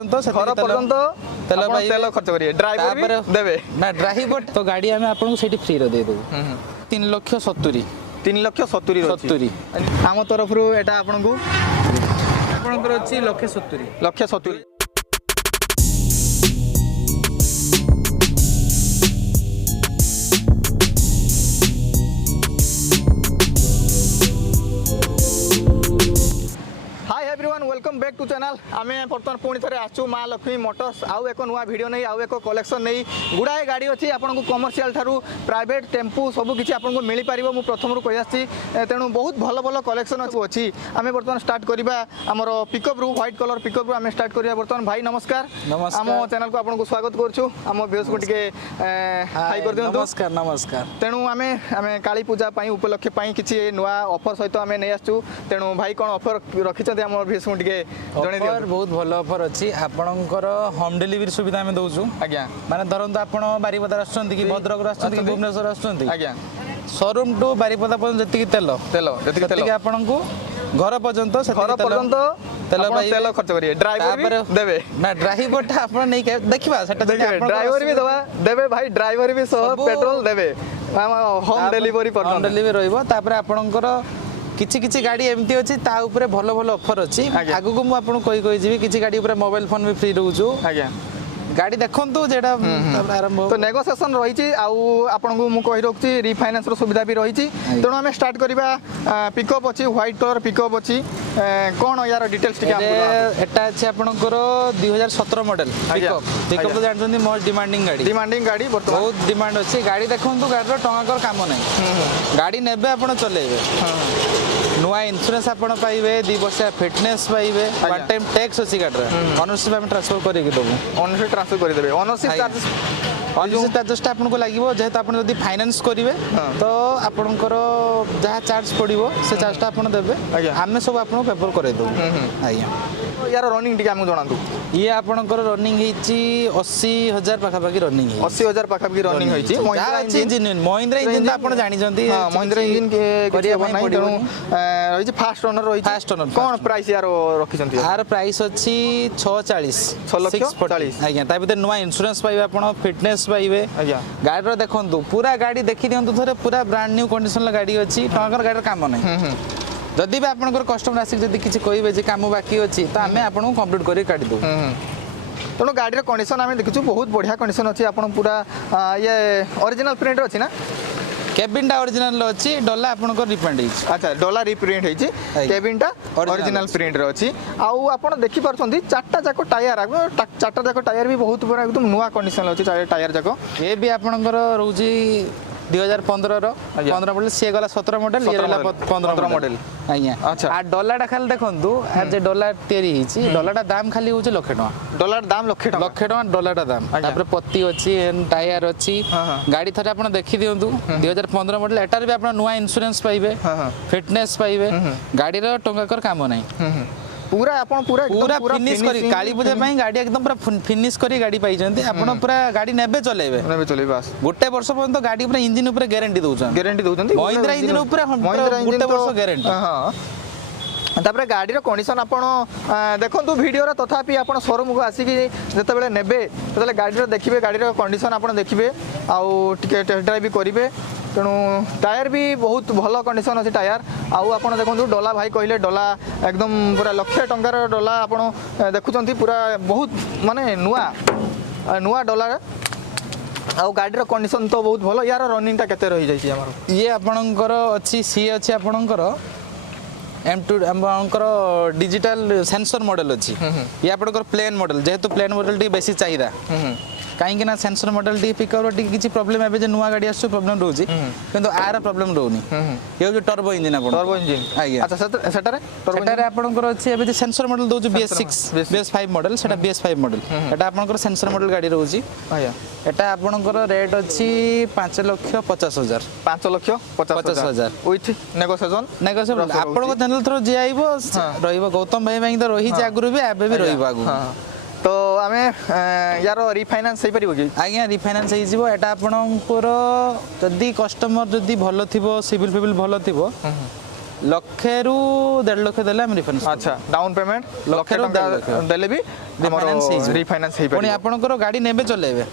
घर पर्यंत तेल तेल खर्च करिए ड्राइवर भी देबे ना ड्राइवर तो गाड़ी आमे आपन को सेठी फ्री रे दे देबो 3,70,000 3,70,000 आम तरफ रु एटा आपन को आपनकर अछि 1,70,000 वेलकम बैक टू चैनल आम बर्तमान पुणी थे आसू माँ लक्ष्मी मोटर्स आउ एक नुआ वीडियो नहीं आउ एक कलेक्शन नहीं गुड़ाए गाड़ी अच्छी आपको कमर्शियल ठारू प्राइवेट टेम्पू सबकि आपको मिल पार मुझे प्रथम कही आसी तेणु बहुत भल भल कलेक्शन अच्छी आम बर्तमान स्टार्ट करवा आमर पिकअप रु व्हाइट कलर पिकअप रु आम स्टार्ट करवा बर्तमान भाई नमस्कार आम चैनल को आपको स्वागत करुँ आम व्यूज को टे हाई कर दिखाँ नमस्कार नमस्कार तेणु आम काली पूजा उपलक्ष्य किसी नुआ ऑफर सहित आम नहीं आसू तेणु भाई कौन ऑफर रखी आम व्यूज को टे ऑफर बहुत भल ऑफर अच्छी आपणकर होम डिलीवरी सुविधा आम दौचु आज्ञा माने धरନ୍ତୁ ଆପଣ ବାରିପଦା ଆସୁଛନ୍ତି କି ଭଦ୍ରକରୁ ଆସୁଛନ୍ତି କି ଭୁବନେଶ୍ୱର ଆସୁଛନ୍ତି ଆଜ୍ଞା शोरूम टू बारिपदा पर्यंत जतिକି ତେଲ ଆପଣଙ୍କୁ घर पर्यंत तेल खर्च करिए ड्राइवर भी देबे ना ड्राइवर टा आपण नै देखिबा सेटा ड्राइवर भी दवा देबे भाई ड्राइवर भी सह पेट्रोल देबे होम डिलीवरी रहइबो तापर आपणकर किछि किछि गाड़ी एमती अछि ता ऊपर भलो भलो ऑफर अछि आगु को मु आपन कोइ जीवी किछि गाड़ी ऊपर मोबाइल फोन भी फ्री रहउछु आज्ञा गाड़ी देखंतु जेडा आरंभ तो नेगोशिएशन रही छी आउ आपन को मु कहि रखछि रिफाइनेंस रो सुविधा भी रही छी तेणु हमें स्टार्ट करबा पिकअप अछि व्हाइट कलर पिकअप अछि कोन यार डिटेल्स टिके हमको एटा अछि आपनकर 2017 मॉडल पिकअप तो जानछन्ती मोस्ट डिमांडिंग गाड़ी बहुत डिमांड अछि गाड़ी देखंतु गाड़ी रो टंगा कर काम नै गाड़ी नेबे आपन चलेबे नुआ इंश्योरेंस आपण पाइबे 2 वर्ष फिटनेस पाइबे वन टाइम टैक्स अछि गाड़ी ओनरशिप हम ट्रांसफर करि के दबो ओनरशिप ट्रांसफर कर देबे ओनरशिप चार्जेस आपन को लागिवो जेत आपन यदि फाइनेंस करिवे तो आपनकर जहा चार्ज पड़िवो से चार्ज आपन देबे हमें सब आपन पेपर करे दो आज्ञा यार रनिंग टिके हम जणांतु ये आपनकर रनिंग हिची 80,000 पाखा पाखी रनिंग 80,000 पाखा पाखी रनिंग हिची महिंद्रा इंजन तो आपन जानि जंती महिंद्रा इंजन के करिया बनाई तेणु रही छी फास्ट ओनर रही फास्ट ओनर कोन प्राइस यार रखि जंती यार प्राइस अछि 640 आज्ञा ता भीतर नुआ इंश्योरेंस पाइबे आपन फिटनेस पाइबे आज्ञा गाड़ी रो देखंतु पूरा गाड़ी देखि दियंतु थरे पूरा ब्रांड न्यू कंडीशन ला गाड़ी अछि टंकर गाड़ी काम नै जदि भी आपनकर कस्टमर आसी जदि किछि कहबे जे काम बाकी अछि त हमें आपन कंप्लीट करि काटी दो तेणु गाड़ी कंडीशन आम देखु बहुत बढ़िया कंडीशन अच्छी आप पूरा ये ओरिजिनल प्रिंट अच्छी ना केबिन टा ओरिजिनल अछि डोला आपनकर रिप्रिंट हिच अच्छा डोला रिप्रिंट हिच केबिन टा ओरिजिनल प्रिंट रे अछि आउ आपण देखि परछंती चारटा जाको टायर भी बहुत पूरा एकदम नुआ कंडीशन अछि टायर जाको ए भी आपनकर रहउजी 2015 रो 15 मॉडल से गला 17 मॉडल ये गला 15 मॉडल आज्ञा अच्छा आ डॉलर खाली देखंतु आ जे डॉलर तेरी हिची डॉलर दाम खाली होची लाख टका डॉलर दाम लाख टका डॉलर दाम तापर पत्ती अछि टायर अछि गाड़ी थरे आपण देखि दियंतु 2015 मॉडल एटार भी आपण नुआ इंश्योरेंस पाइबे फिटनेस पाइबे गाड़ी रो टंका कर काम नै पूरा आपण पूरा फिनिश करी काली पूजा पई गाड़ी एकदम पूरा फिनिश करी गाड़ी पाई जंती आपण पूरा गाड़ी नेबे चलेबे बस गोटे वर्ष पर्यंत गाड़ी पूरा इंजन ऊपर गारंटी दउछन महिंद्रा इंजन ऊपर गोटे वर्ष गारंटी हां तापर गाड़ी रो कंडीशन आपण देखंतु वीडियो रे तथापि आपण शोरूम को आसी कि जते बेले नेबे तले गाड़ी रो देखिबे गाड़ी रो कंडीशन आपण देखिबे आउ टिके टेस्ट ड्राइव भी करिवे तेणु टायर भी बहुत भल कंडीशन अच्छी टायर आउ आप देखो डोला भाई कहले डोला एकदम पूरा लाख टंकार डोला आप देखुं पूरा बहुत माने नुआ डोला आउ गाड़ी कंडीशन तो बहुत भल यार रनिंग टा केते रही जाई हमर ये आपनकर अछि सी अछि आपनकर M2 आपनकर डिजिटल सेंसर मॉडल अछि ये आपनकर प्लेन मॉडल जेहेतु प्लेन मॉडल टी बेसी चाहिदा कहीं ना sensor model T pickup T किछि प्रॉब्लम एबे जे नुआ गाड़ी आसु प्रॉब्लम रहउची किंतु आर प्रॉब्लम रहउनी ये जो टर्बो इंजन आपन टर्बो इंजन आज्ञा अच्छा सेटारे आपनकर अछि एबे जे सेंसर मॉडल दोजु BS6 BS5 मॉडल सेटा BS5 मॉडल एटा आपनकर सेंसर मॉडल गाड़ी रहउची आज्ञा एटा आपनकर रेट अछि 5,50,000 5,50,000 विथ नेगोशिएशन आपन चैनल थ्रो जे आइबो रहिबो गौतम भाई तो रही जे आगुरु भी आबे भी रहिबो आगु तो आम यार रिफाइनान्स हो पार कि आज्ञा रिफाइनान्स हो एटा आपणकर जदि कस्टमर जदि भल थिबो सिविल फिविल भल थिबो लक्षे रु 1.5 लाख देले हम रिफाइनांस अच्छा डाउन पेमेंट लक्षे टका देले भी रिफाइनांस हे पुणी आपनकर गाड़ी नेबे चलेबे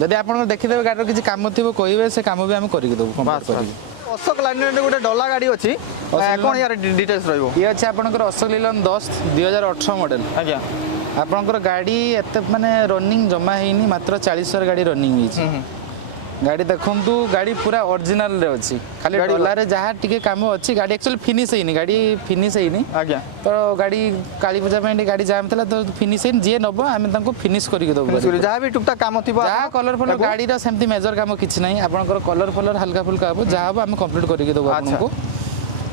जदि आपन देखिदेबे गाड़ी किछि काम थिबो कहिबे से काम भी हम करि देबो अशोक लाइनेट गोटे डला गाड़ी अछि कोन यार डिटेल्स रहइबो ये अछि आपनकर अशोक लीलन 10 2018 मॉडल आज्ञा आपनकर गाड़ी एते माने रनिंग जमा हेनी मात्र 40,000 गाड़ी रनिंग हिची गाड़ी देखंतु गाड़ी पूरा ओरिजिनल रे अछि खाली डॉलर रे जहा टिके काम अछि गाड़ी एक्चुअली फिनिश हेनी गाड़ी फिनिश हेनी आज्ञा तो गाड़ी काली पूजा पे गाड़ी जाम थला तो फिनिश हेनी जे नबो हम तांको फिनिश करि के दबो जहा भी टुकटा काम थिबो जहा कलर फलर गाड़ी रा सेमती मेजर काम किछि नै आपनकर कलर फलर हल्का फुल्का हो जहा हम कंप्लीट करि के दबो आपनको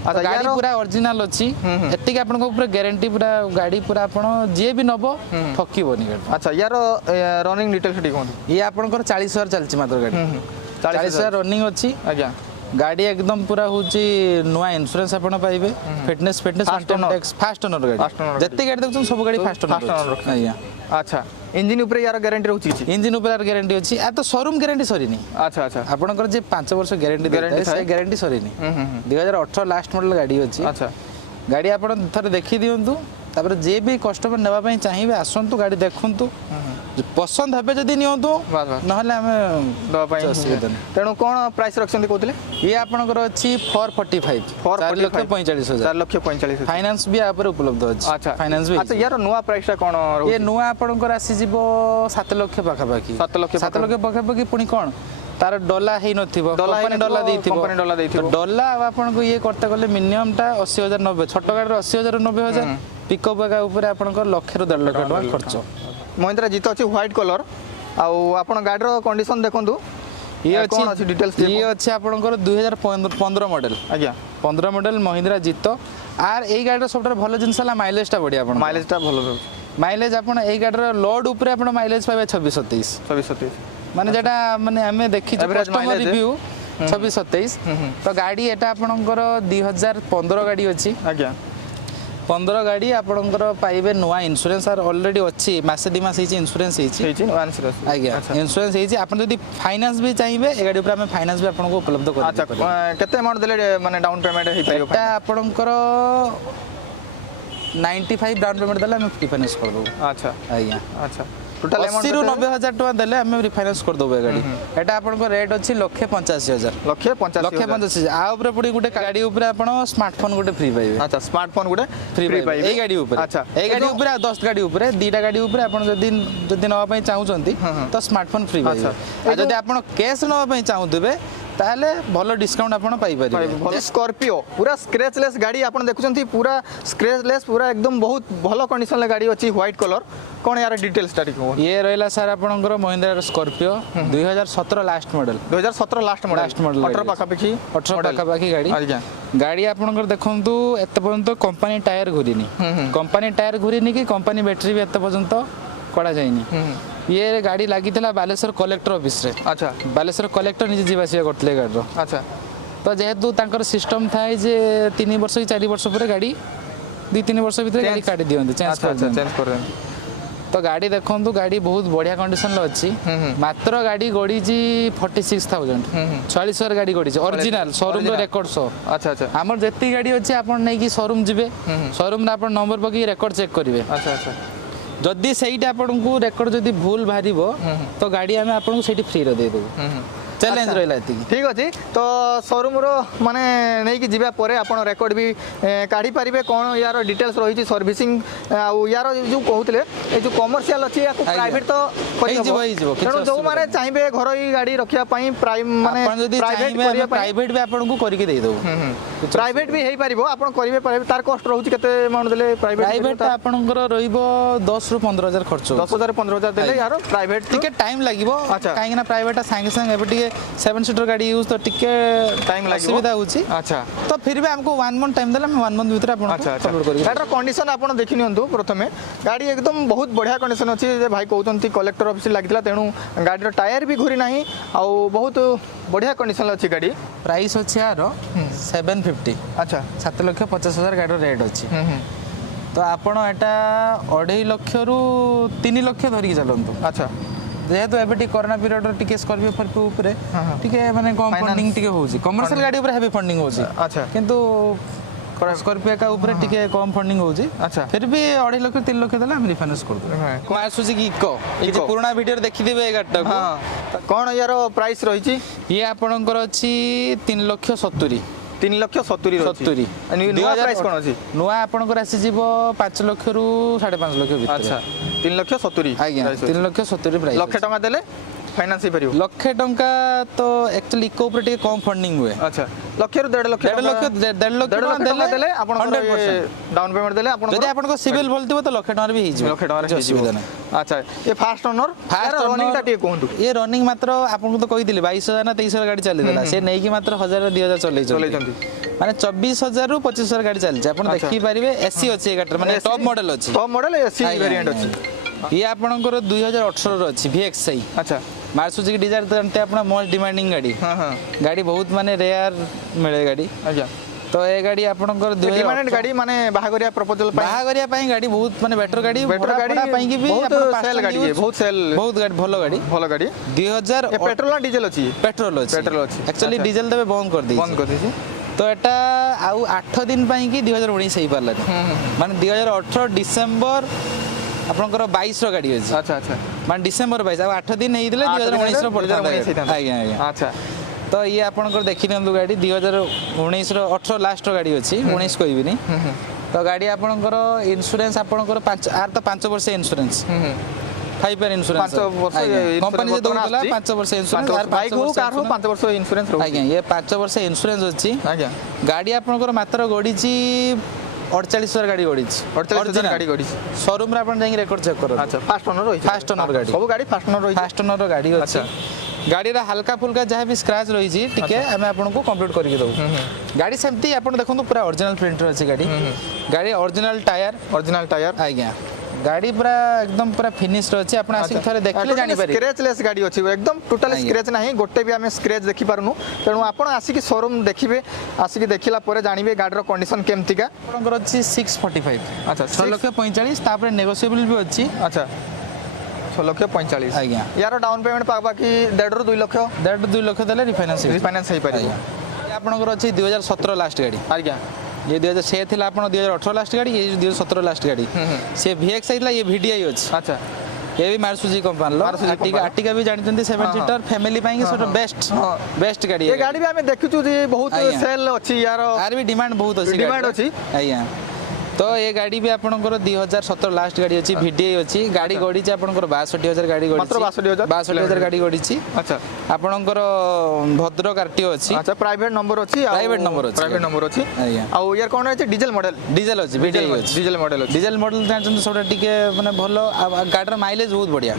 अच्छा गाड़ी पूरा ओरिजिनल अछि एति के आपनको पूरा गारंटी पूरा गाड़ी पूरा आपण जे भी नबो ठकिबोनी गाड़ी अच्छा यार रनिंग डिटेल्स ठीक कोन ये आपनकर 40,000 चलछि मात्र गाड़ी 40,000 रनिंग अछि आज्ञा गाड़ी एकदम पूरा होची नुआ इंश्योरेंस आपण पाइबे फिटनेस फास्ट ओनर गाड़ी जत्ते गाड़ी देखछन सब गाड़ी फास्ट ओनर आज्ञा अच्छा इंजन ऊपर यार गारंटी रहउची इंजन ऊपर यार गारंटी अछि आ तो शोरूम गारंटी सरीनी अच्छा अच्छा आपनकर जे 5 वर्ष गारंटी देता से गारंटी सरीनी 2018 लास्ट मॉडल गाड़ी अछि अच्छा गाड़ी आपण थरे देखि दियंतु तापर जे भी कस्टमर नेबा पई चाहिबे आसंतु गाड़ी देखंतु पसंद हबे जदी नियंतु नहले हमें दवा पई तेनु कोन प्राइस रखसंती कोतले ये आपनकर अछि 445 4,45,000 फाइनेंस भी ऊपर उपलब्ध अछि अच्छा फाइनेंस भी अच्छा यार नुवा प्राइस कोन ये नुवा आपनकर आसी जिवो 7 लाख पाखा पाखी 7 लाख पाखा पाखी पुनी कोन तार डॉला हे नथिबो कंपनी डॉला देथिबो डॉला आपन को ये करते गले मिनिमम टा 80,000 90 छोट गाड़ी 80,000 90,000 पिकअप का ऊपर आपन को लाख रु 1.5 लाख टका खर्च महिंद्रा जीतो अछि व्हाइट कलर आ आपन गाड़ी रो कंडीशन देखंतु ये अछि डिटेल्स ये अछि आपन को 2015 मॉडल आज्ञा 15 मॉडल महिंद्रा जीतो आर ए गाड़ी रो सबटर भलो जिंसला माइलेज टा बढ़िया आपन माइलेज टा भलो रहउ माइलेज आपन ए गाड़ी रो लोड ऊपर आपन माइलेज पाबे 26 27 माने जेटा माने हमें देखि कस्टमर रिव्यू 26 27 तो गाड़ी एटा आपनकर 2015 गाड़ी अछि आज्ञा 15 गाड़ी आपनकर पाइबे नुआ इंश्योरेंस आर ऑलरेडी अछि मासे दि मास हिची इंश्योरेंस हिची नुआ इंश्योरेंस आज्ञा इंश्योरेंस हिची आपन जदी फाइनेंस भी चाहिबे ए गाड़ी ऊपर हमें फाइनेंस भी आपन को उपलब्ध कर अच्छा केते अमाउंट देले माने डाउन पेमेंट हे पाइबो एटा आपनकर 95 डाउन पेमेंट देले हम फाइनेंस कर दो अच्छा आज्ञा अच्छा टोटल अमाउंट 80 रु 90,000 टका देले हम रिफाइनेंस कर दोबे गाड़ी एटा आपन को रेट अछि 1,85,000 1,85,000 आ ऊपर पडी गुटे गाड़ी ऊपर आपन स्मार्टफोन गुटे फ्री पाइबे अच्छा स्मार्टफोन गुटे फ्री पाइबे ए गाड़ी ऊपर अच्छा ए गाड़ी ऊपर 10 गाड़ी ऊपर दीटा गाड़ी ऊपर आपन जदी नवा पई चाहउचंती तो स्मार्टफोन फ्री पाइबे आ जदी आपन कैश नवा पई चाहउतबे ताले भलो डिस्काउंट आपन पाई परिबे भलो स्कॉर्पियो पूरा स्क्रैचलेस गाड़ी आपन देखुचंती पूरा स्क्रैचलेस पूरा एकदम बहुत भलो कंडीशन ले गाड़ी अछि व्हाइट कलर कोन यार डिटेल्स स्टार्ट को ये रहला सर आपनकर Mahindra Scorpio 2017 last model 2017 last model 18 पाखा पाखी गाड़ी आज्ञा गाड़ी आपनकर देखंतु एते पर्यंत कंपनी टायर घुरीनी कि कंपनी बैटरी भी एते पर्यंत कड़ा जाइनी ये गाड़ी लगी थला बालेश्वर कलेक्टर ऑफिस रे अच्छा बालेश्वर कलेक्टर निजे जीवासिया करतले गाड़ी रो अच्छा तो जेहेतु तांकर सिस्टम थाए जे 3 वर्ष कि 4 वर्ष पर गाड़ी 2-3 वर्ष भीतर गाड़ी काटी दियंती चेंज कर तो गाड़ी देखंतु गाड़ी बहुत बढ़िया कंडीशन लो अछि मात्र गाड़ी गोडी जी 46,000 46,000 गाड़ी गोडी छी ओरिजिनल शोरूम रो रिकॉर्ड सो अच्छा अच्छा हमर जेती गाड़ी अछि आपन नै कि शोरूम जिवे शोरूम रे आपन नंबर पकी रिकॉर्ड चेक करिवे अच्छा अच्छा जदि सेटा आपन को रिकॉर्ड जदि भूल भारीबो तो गाड़ी हमें आपन को सेठी फ्री रे दे देबो चैलेंज रहला एति ठीक अछि तो शोरूम रो माने नै कि जिबा परे आपन रिकॉर्ड भी काढी परिबे कोन यार डिटेल्स रही छी सर्विसिंग आ यार जो कहउतले ए जो कमर्शियल अछि या प्राइवेट तो होइजबो तेनो जो माने चाहिबे घर ही गाड़ी रखिया पई प्राइम माने प्राइवेट भी आपन को करि के दे देबो प्राइवेट भी हेई परिबो आपन करिवे परिबे तार कॉस्ट रहउची केते अमाउंट देले प्राइवेट आपनकर रहिबो 10 रु 15,000 खर्च 10,000 15,000 देले यार प्राइवेट टिके टाइम लागिबो काहे ना प्राइवेट संगे संगे एबे 7 सीटर गाड़ी यूज तो टिके टाइम लागि सुविधा होची अच्छा तो फिर भी हमको 1 मंथ टाइम देला मैं 1 मंथ भीतर आपन अपलोड करी गाड़ी कंडीशन आपन देखि नियंतु प्रथमे गाड़ी एकदम बहुत बढ़िया कंडीशन अछि जे भाई कहउतंती कलेक्टर ऑफिस लागितला तेनु गाड़ी रो टायर भी घुरी नाही आ बहुत बढ़िया कंडीशन अछि गाड़ी प्राइस अछि यार 750 अच्छा 7,50,000 गाड़ी रो रेट अछि तो आपन एटा 2.5 लाख रु 3 लाख धरि चलंतु अच्छा जेहेतु एबे कोरोना पीरियड रे टिके स्कॉर्पियो फर ऊपर टिके माने कम फंडिंग टिके होउची कमर्शियल गाड़ी ऊपर हेवी फंडिंग होउची अच्छा किंतु स्कॉर्पियो का ऊपर टिके कम फंडिंग होउची अच्छा फिर भी 2.5 लाख 3 लाख देला हम रिफाइनेंस कर दो मारुति की इको ये पुराना वीडियो देखि देबे गाड़ी को हां कोन यार प्राइस रही ये आपनकर अछि 3,70,000 3,70,000 नुआ प्राइस कोन अछि नुआ आपनकर आसी जीवो 5 लाख रु 5.5 लाख भीतर अच्छा 3,70,000 आज्ञा 3,70,000 प्राइस लाख टका देले फाइनांस ही परियो लाख टका तो एक्चुअली इको ऊपर टिके कम फंडिंग हुए अच्छा लाख रु 1.5 लाख 1.5 लाख देले आपण 100% डाउन पेमेंट देले आपण जदि आपण को सिविल बोलतिबो तो लाख टका भी ही लाख टका असुविधा नहीं अच्छा ये फास्ट ओनर रनिंग टा टिके कोहंतु ये रनिंग मात्र आपण को तो कहि दिले 22,000 ना 23,000 गाड़ी चली देला से नै कि मात्र 1,000 2,000 चलै माने 24,000 रु 25,000 गाड़ी चली छै आपण देखि परिबे एसी अछि गाटर माने टॉप मॉडल अछि टॉप मॉडल एसी वेरिएंट अछि ये आपनकर 2018 रो अछि VXI अच्छा मारुति की डिजायर जानते अपना मोस्ट डिमांडिंग गाड़ी हां हां गाड़ी बहुत माने रेयर मिले गाड़ी अच्छा तो ए गाड़ी आपनकर डिमांडेड गाड़ी माने बाहागरिया प्रपोजल बाहागरिया पई गाड़ी बहुत माने बेटर गाड़ी पई की भी बहुत सेल गाड़ी है बहुत सेल बहुत गाड़ी भलो गाड़ी 2000 ए पेट्रोल ना डीजल अछि पेट्रोल अछि एक्चुअली डीजल देबे बंद कर दी तो एटा आउ 8 दिन पई की 2019 हेई पारला माने 2018 डिसेंबर आपनकर 22 रो गाड़ी अछि अच्छा अच्छा माने डिसेंबर 22 आ 8 दिन हेई दिले 2019 रो पड़ता आज्ञा आज्ञा अच्छा तो ये आपनकर देखि नंदु गाड़ी 2019 रो 18 लास्ट रो गाड़ी अछि 19 कोइबी नि तो गाड़ी आपनकर इंश्योरेंस आपनकर 5 आर तो 5 वर्ष इंश्योरेंस 5 ईयर इंश्योरेंस 5 वर्ष कंपनी जे दोला 5 वर्ष इंश्योरेंस आर बाइक हो कार हो 5 वर्ष इंश्योरेंस रहू आज्ञा ये 5 वर्ष इंश्योरेंस अछि आज्ञा गाड़ी आपनकर मात्र गडीची 48,000 गाड़ी गडी 48,000 गाड़ी गडी शोरूम रे अपन जाई रेकॉर्ड चेक करो अच्छा फास्ट ओनर रही फास्ट ओनर गाड़ी सब गाड़ी फास्ट ओनर रही फास्ट ओनर रो गाड़ी अछि गाड़ी रा हल्का फुल्का जहाँ भी स्क्रैच रही छी टिके हमें आपन को कंप्लीट करके दउ गाड़ी सेमती आपन देखंतु पूरा ओरिजिनल प्रिंटर अछि गाड़ी ओरिजिनल टायर आज्ञा गाड़ी पूरा एकदम पूरा फिनिश रहछि आपण आसी थरे देखले जानि पारि स्क्रैचलेस गाड़ी अछि एकदम टोटल स्क्रैच नाही गोटे भी हमें स्क्रैच देखि पारनु तेनु आपण आसी की शोरूम देखिबे आसी की देखिला परे जानिबे गाड़ी रो कंडीशन केमतिका आपनकर अछि 645 अच्छा 6,45,000 तापर नेगोशिएबल भी अछि अच्छा 6,45,000 आज्ञा यार डाउन पेमेंट पाबा की 1.5 ରୁ 2 लाख 1.5 ରୁ 2 लाख देले रिफाइनेंस हे पारि आपनकर अछि 2017 लास्ट गाड़ी आज्ञा ये 2006 थिला आपण 2018 लास्ट गाड़ी ये 2017 लास्ट गाड़ी से VXI थिला ये VDI अछि अच्छा ये भी मारुति कंपनी लो आर्टिका भी जानते 7 सीटर फैमिली पाई सब बेस्ट गाड़ी ये गाड़ी भी हमें देखिछु जे बहुत सेल अछि यार भी डिमांड बहुत अछि डिमांड अछि आज्ञा तो ये गाड़ी भी आपनकर 2017 लास्ट गाड़ी अछि VDI अछि गाड़ी गडी छै आपनकर 62,000 गाड़ी गडी मात्र 62,000 गाड़ी गडी छी अच्छा आपनकर भद्रक आरटीओ अछि अच्छा प्राइवेट नंबर अछि प्राइवेट नंबर अछि आ यार कोन अछि डीजल अछि डीजल मॉडल जानछन सोडा टिके माने भलो गाडीर माइलेज बहुत बढ़िया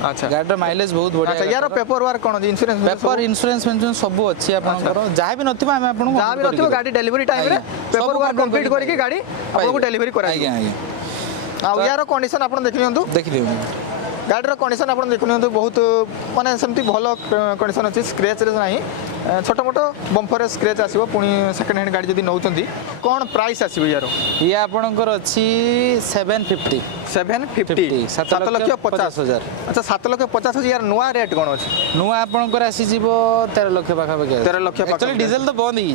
अच्छा गाडीर माइलेज बहुत बढ़िया अच्छा यार पेपर वर्क कोन इंश्योरेंस मेंशन सब अछि आपनकर जहा भी नथिबा हम आपन जहा भी नथिबा गाड़ी डिलीवरी टाइम रे पेपर वर्क कंप्लीट करके गाड़ी आपन को डिलीवरी करा आ यार कंडीशन आपन देखि दियौ गाड़ी कंडीशन आपन देखि नियंतु बहुत माने सेमती भलो कंडीशन अछि स्क्रैच रे नाही छोटा मोटो बम्पर स्क्रैच आसीबो पुनी सेकंड हैंड गाड़ी जदी नउचंदी कोन प्राइस आसीबो यार ये आपनकर अछि 750 7,50,000 अच्छा 7,50,000 यार नुआ रेट कोन अछि नुआ आपनकर आसी जीवो 13 लाख पाखा पाखा 13 लाख पाखा एक्चुअली डीजल तो बंद ही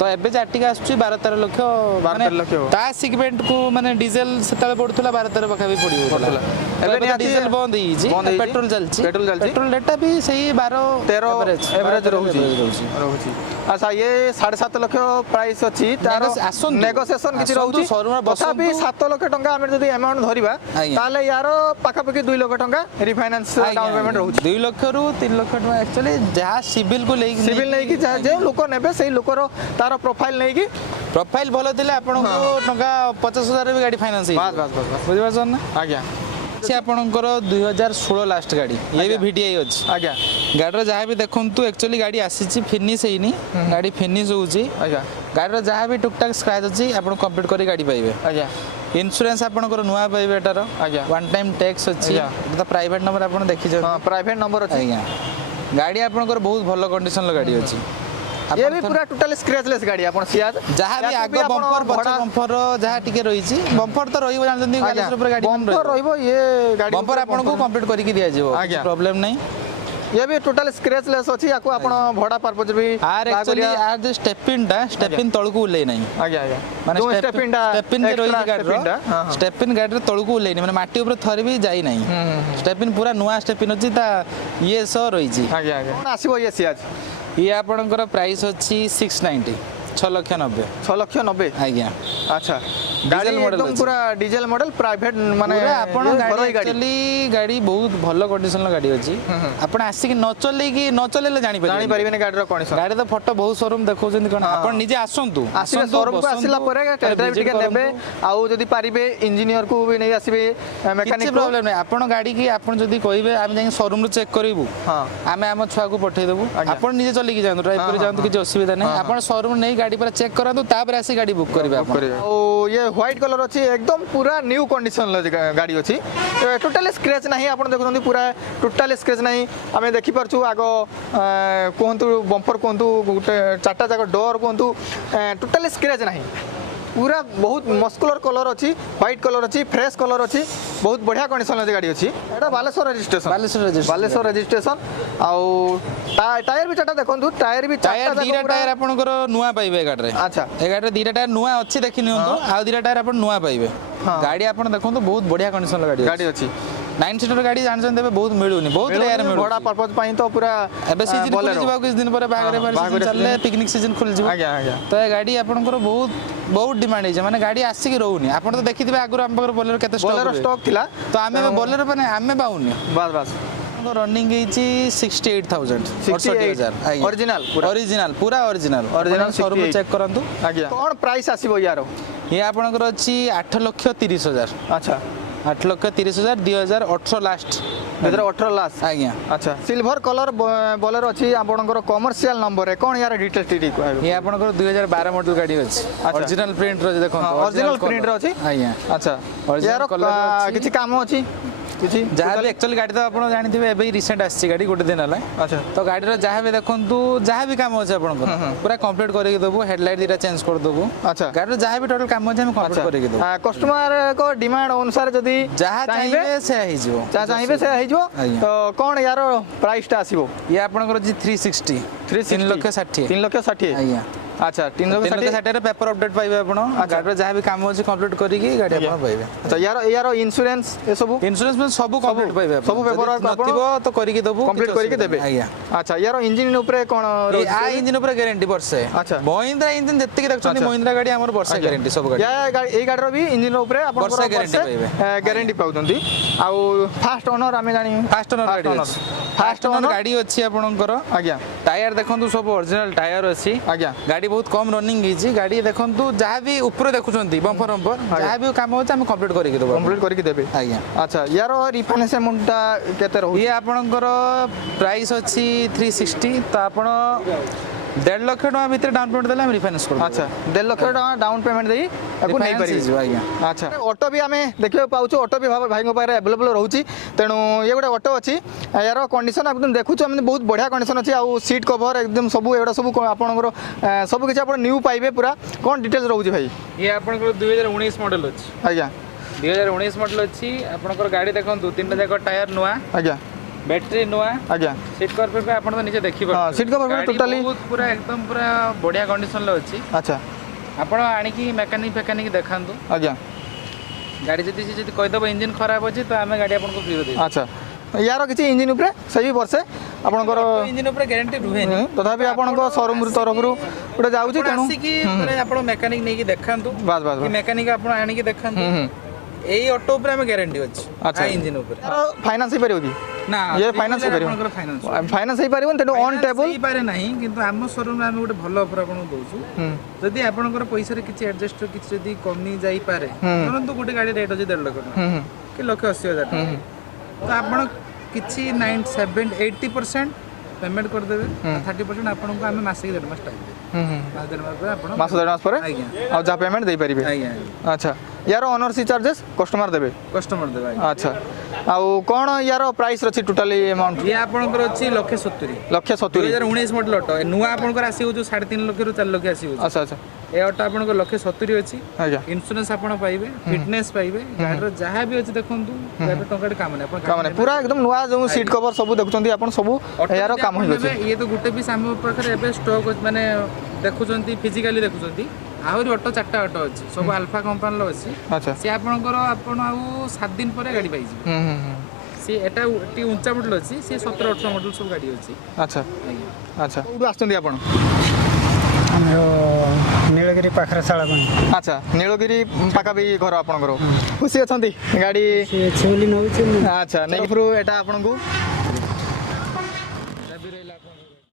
तो एबे जार्टिका आछी 12-13 लाख 12-13 लाख ता सेगमेंट को माने डीजल सेताले पडुतला 12-13 पाखा भी पडियो एबे डीजल बंद ही पेट्रोल चलची पेट्रोल रेट भी सही 12-13 एवरेज रहउची अच्छा ये 7.5 लाख प्राइस अछि तार नेगोशिएशन किछि रहउची तथापि 7 लाख टंका हम जदी अमाउंट धरिबा ताले यार पाखा पाखी 2 लाख टंका रिफाइनेंस डाउन पेमेंट रहउची 2 लाख रु 3 लाख टंका एक्चुअली जहा सिविल को लेकी जे लोक नेबे सेही लोकर तार प्रोफाइल नेकी प्रोफाइल भलो दिले आपन को टंका 50,000 रे गाड़ी फाइनेंस बस बुझि परछन ना आज्ञा से आपनकर 2016 लास्ट गाड़ी ये भी VDI अछि आज्ञा गाड़ी जहाँ भी देखंतु एक्चुअली गाड़ी आसी फिनिश हेनी गाड़ी फिनिश होउची आज्ञा गाड़ी जहाँ भी टुकटाक स्क्रैच अछि आपण कंप्लीट करी गाड़ी पाइबे आज्ञा इंश्योरेंस आपनकर नुआ पाइबे एटार आज्ञा वन टाइम टैक्स अछि तो प्राइवेट नंबर आपण देखि छ हां प्राइवेट नंबर अछि आज्ञा गाड़ी आपनकर बहुत भलो कंडीशन लो गाड़ी अछि ये भी पूरा टोटल स्क्रैचलेस गाड़ी आपण सियाज जहाँ भी आगे बम्पर बड़ा बम्पर जहाँ टिके रही छी बम्पर तो रहिबो जानथि गाड़ी ऊपर गाड़ी बम्पर रहिबो ये गाड़ी बम्पर आपन को कंप्लीट करी के दिया जेबो प्रॉब्लम नहीं ये भी टोटल स्क्रैचलेस अछि याको आपण भडा पर्पज भी are actually R J steppin' तळकू उले नाही आज्ञा आज्ञा माने जो स्टेपिन जे रही गाडी स्टेपिन गाडी तळकू उले नाही माने माटी ऊपर थरी भी जाई नाही स्टेपिन पूरा नुआ स्टेपिन अछि ता ये सो रही छी आज्ञा आज्ञा कोन आसीबो ये सी आज ये आपनकर प्राइस अछि 690 6,90,000 आज्ञा अच्छा गाड़ी एकदम पूरा डीजल मॉडल प्राइवेट माने आपण गाड़ी एक्चुअली गाड़ी बहुत भलो कंडीशन गाड़ी अछि आपण आसी कि न चलेले जानि परिबे ने गाड़ी रो कंडीशन गाड़ी तो फोटो बहुत शोरूम देखौ जंदी कोन आपण निजे आसंतु शोरूम को आसिला परे ड्राइव टिके नेबे आउ जदी पारिबे इंजीनियर को भी नै आसीबे मैकेनिक प्रॉब्लम नै आपण गाड़ी की आपण जदी कहिबे हम जाई शोरूम रो चेक करिवु हां आमे हम छुआ को पठै देबु आपण निजे चली कि जांतु ड्राइव कर जांतु कि असुविधा नै आपण शोरूम नै गाड़ी पर चेक करंतु तापर आसी गाड़ी बुक करबे आपण ओ ये व्हाइट कलर अच्छी एकदम पूरा न्यू कंडीशन गाड़ी अच्छी टोटाली स्क्रैच नहीं आप देखते पूरा टोटाली स्क्रैच नहीं आम देखिपु आग कहतु बंपर कहतु गोटे चार्टा जाक डोर कहतु टोटाली स्क्रैच नहीं पूरा बहुत मस्कुलर कलर अच्छी व्हाइट कलर अच्छी फ्रेश कलर अच्छी बहुत बढ़िया कंडीशन गाड़ी अच्छी एटा बालेश्वर रजिस्ट्रेशन आउ टायर भी चार्टा देखो टायर भी दीटा टायर आपनकर नुआ पाइबे गाड़ी रे अच्छा ए गाड़ी दीटा टायर नुआ अच्छी देखि नियंतु आ दीटा टायर आपन नुआ पाइबे गाड़ी आपन देखो बहुत बढ़िया कंडीशन गाड़ी अच्छी 9 सीटर गाड़ी जानछन देबे बहुत मिलुनी बहुत रेयर मिलु बड़ा पर्पस पई तो पूरा एबे सीजन खुल जिबा कुछ दिन पर बागरे चलले पिकनिक सीजन खुल जिबा आज्ञा आज्ञा तो ए गाड़ी आपनकर बहुत डिमांड है माने गाड़ी आसी कि रहउनी आपन तो देखिथिबे आगुर हम बगर बोलेरो केते स्टॉक थिला तो आमे बोलेरो पने आमे पाउनी बस रनिंग ହେଇଛି 68,000 ओरिजिनल पूरा ओरिजिनल शोरूम चेक करंतु आज्ञा कोन प्राइस आसीबो यारो ये आपनकर अछि 8,30,000 अच्छा 8,30,000 2018 लास्ट 2018 लास्ट आज्ञा अच्छा सिल्वर कलर बोलेरो अछि आपनकर कमर्शियल नंबर है कोन यार डिटेल्स टीटी ये आपनकर 2012 मॉडल गाड़ी अछि ओरिजिनल प्रिंट रो देखो ओरिजिनल प्रिंट रो अछि आज्ञा अच्छा यार किछि काम अछि किछि जहाँ भी एक्चुअली गाड़ी तो आप जानते हैं रिसेंट आसी गाड़ी गोटे दिन है अच्छा तो गाड़ी जहाँ भी देखु जहाँ भी काम अच्छे आप पूरा कंप्लीट करके देबू हेडलाइट दीटा चेंज कर देबू अच्छा गाड़ी जहाँ भी टोटल काम अच्छे हम कंप्लीट करके देबू कस्टमर को डिमांड अनुसार जदी जहाँ चाहिए से हिजो जहाँ चाहिए से हिजो तो कौन यार प्राइस टा आसीबो ये आपनकर जी 360 3,60,000 आज्ञा अच्छा 3,60,000 पेपर अपडेट पाइबे आपण गाड़ी जहाँ भी काम अच्छे कंप्लीट करके गाड़ी आपण पाइबे अच्छा यार इंश्योरेंस ए सब इंश्योरेंस में सब कंप्लीट पाइबे सब पेपर नथिबो तो करके देबू कंप्लीट करके देबे आज्ञा अच्छा यार इंजन ऊपर कोन आ इंजन ऊपर गारंटी वर्षे अच्छा महिंद्रा इंजन जत्ते की देखछन महिंद्रा गाड़ी हमर वर्षे गारंटी सब गाड़ी या ए गाड़ी रो भी इंजन ऊपर आपण वर्षे गारंटी पाइबे गारंटी पाउतंती आ फास्ट ओनर आमे जानि फास्ट ओनर गाड़ी अछि आपनकर आज्ञा टायर देखंतु सब ओरिजिनल टायर अछि आज्ञा गाड़ी बहुत कम रनिंग हिची गाड़ी देखंतु जहाँ भी ऊपर देखुछंती बम्पर जहाँ भी काम होछ हम कंप्लीट करके देबे आज्ञा अच्छा यार रिफाइनेंस अमाउंटटा केते रहू ये आपनकर प्राइस अछि 360 तो आपण 1.5 लाख टका भीतर डाउन पेमेंट देले हम रिफाइनेंस कर अच्छा 1.5 लाख टका डाउन पेमेंट देई एको नै परिबे आज्ञा अच्छा ऑटो भी हमें देखियो पाउछु ऑटो भी भाई को पारे अवेलेबल रहउची तेनु ये गोटे ऑटो अछि यार कंडीशन आपण देखुछु हम बहुत बढ़िया कंडीशन अछि आ सीट कवर एकदम सब एडा सब आपनकर सब किछ आपण न्यू पाइबे पूरा कोन डिटेल्स रहउची भाई ये आपनकर 2019 मॉडल अछि आज्ञा 2019 मॉडल अछि आपनकर गाड़ी देखंतु तीनटा जाक टायर नुआ आज्ञा बैटरी नुआ आज्ञा सीट कवर पे आपण तो नीचे देखि हां सीट कवर टोटली बहुत पूरा एकदम पूरा बढ़िया कंडीशन ल अछि अच्छा आपण आनी की मैकेनिक देखांतु आज्ञा गाड़ी जदी कहि दबो इंजन खराब अछि तो हमें गाड़ी आपण को फ्री दे अच्छा यार किछि इंजन ऊपर सही वर्षे आपनकर इंजन ऊपर गारंटी रुहे नै तथापि आपनकर शोरूम तरफरु उडे जाउची तेनु कि आपण मैकेनिक नै की देखांतु बस कि मैकेनिक आपण आनी की देखांतु एई ऑटो ऊपर हमें गारंटी अछि अच्छा इंजन ऊपर फाइनेंस ही परियो की ना ये फाइनेंस करियो फाइनेंस ही परियो तेनु ऑन टेबल ही पारे नाही किंतु हम शोरूम रे हम गोटे भलो ऑफर आपण दोछु जदी आपनकर पैसा रे किछि एडजस्ट किछि जदी कमी जाई पारे परंतु गोटे गाड़ी रेट अछि 1.5 लाख कि 1,80,000 तो आपण किछि 80% पेमेंट कर देबे 30% आपन को हमें मासिक 1.5 मास टाइम मास 1.5 मास पर आ जा पेमेंट दे परिबे अच्छा यार ओनरशिप चार्जेस कस्टमर देबे अच्छा आउ कौन यार प्राइस अच्छी टोटाली अमाउंट ये आपनकर अछि 170 170 2019 मॉडल ऑटो नुआ आपनकर आसी हो जो 3.5 लाख रु 4 लाख आसी हो अच्छा अच्छा ए ऑटो आपनकर 170 अछि आज्ञा इंश्योरेंस आपण पाइबे फिटनेस पाइबे गाड़ी जहाँ भी अछि देखंतु गाड़ी टंका काम नै काम नै पूरा एकदम नुआ जो सीट कवर सब देखुचंती आपण सब यार काम होई अछि ये तो गुटे भी साम पाखरे एबे स्टॉक माने देखुचंती फिजिकली देखुचंती आहुरी ऑटो 4टा ऑटो अछि सब अल्फा कंपनी लो अछि अच्छा से आपनकर आपण आउ 7 दिन परे गाड़ी पाइ जी से एटा टी ऊंचा मॉडल अछि से 17 18 मॉडल सब गाड़ी अछि अच्छा अच्छा कोडू आस्तंदी आपण नीलगिरी पाखरे शाला बन अच्छा नीलगिरी पाका भी घर आपनकर खुशी अछंती गाड़ी छेली नउछ अच्छा नै पुरो एटा आपन को